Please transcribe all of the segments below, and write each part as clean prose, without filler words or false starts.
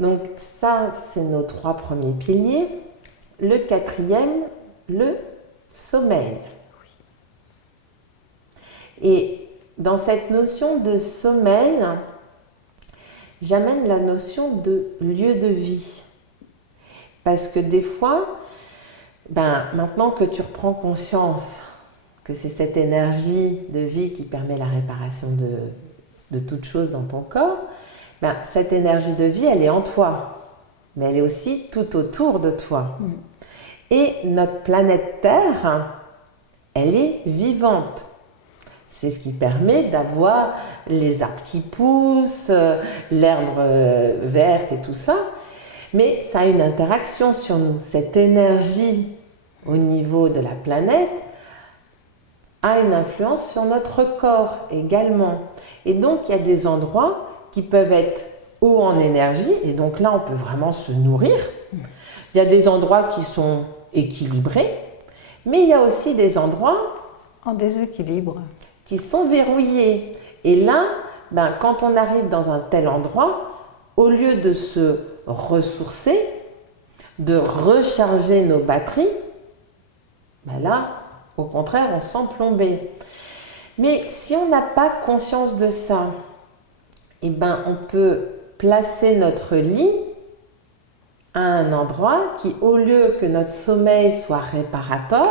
Donc ça, c'est nos 3 premiers piliers. Le 4e, le sommeil. Et dans cette notion de sommeil, j'amène la notion de lieu de vie. Parce que des fois, maintenant que tu reprends conscience que c'est cette énergie de vie qui permet la réparation de toute chose dans ton corps, cette énergie de vie, elle est en toi, mais elle est aussi tout autour de toi. Et notre planète Terre, elle est vivante. C'est ce qui permet d'avoir les arbres qui poussent, l'herbe verte et tout ça. Mais ça a une interaction sur nous. Cette énergie au niveau de la planète a une influence sur notre corps également. Et donc, il y a des endroits qui peuvent être hauts en énergie, et donc là, on peut vraiment se nourrir. Il y a des endroits qui sont équilibrés, mais il y a aussi des endroits en déséquilibre qui sont verrouillés. Et là, quand on arrive dans un tel endroit, au lieu de se ressourcer, de recharger nos batteries, là, au contraire, on sent plombé. Mais si on n'a pas conscience de ça, on peut placer notre lit à un endroit qui, au lieu que notre sommeil soit réparateur,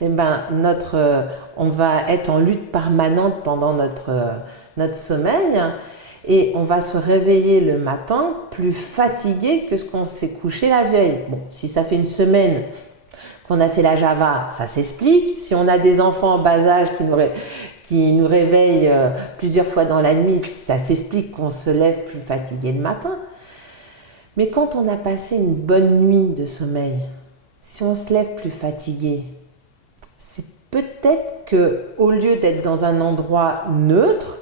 on va être en lutte permanente pendant notre sommeil et on va se réveiller le matin plus fatigué que ce qu'on s'est couché la veille. Bon, si ça fait une semaine qu'on a fait la Java, ça s'explique. Si on a des enfants en bas âge qui nous réveillent plusieurs fois dans la nuit, ça s'explique qu'on se lève plus fatigué le matin. Mais quand on a passé une bonne nuit de sommeil, si on se lève plus fatigué, c'est peut-être qu'au lieu d'être dans un endroit neutre,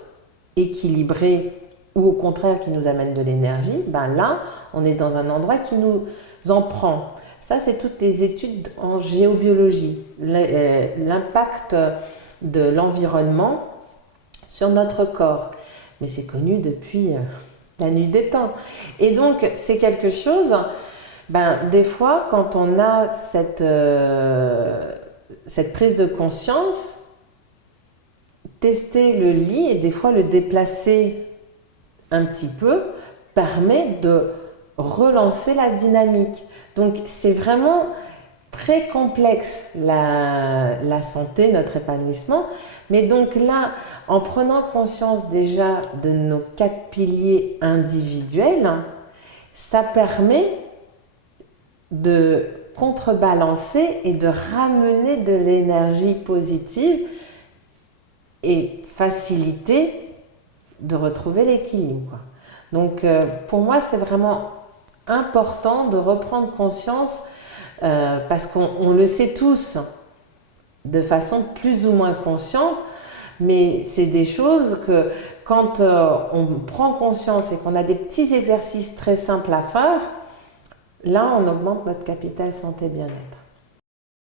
équilibré, ou au contraire qui nous amène de l'énergie, là, on est dans un endroit qui nous en prend. Ça, c'est toutes les études en géobiologie, l'impact de l'environnement sur notre corps. Mais c'est connu depuis la nuit des temps. Et donc, c'est quelque chose, des fois, quand on a cette prise de conscience, tester le lit et des fois le déplacer un petit peu permet de relancer la dynamique. Donc c'est vraiment très complexe la santé, notre épanouissement. Mais donc là, en prenant conscience déjà de nos 4 piliers individuels, ça permet de contrebalancer et de ramener de l'énergie positive et faciliter de retrouver l'équilibre. Donc pour moi, c'est vraiment important de reprendre conscience parce qu'on le sait tous de façon plus ou moins consciente, mais c'est des choses que quand on prend conscience et qu'on a des petits exercices très simples à faire, là on augmente notre capital santé bien-être.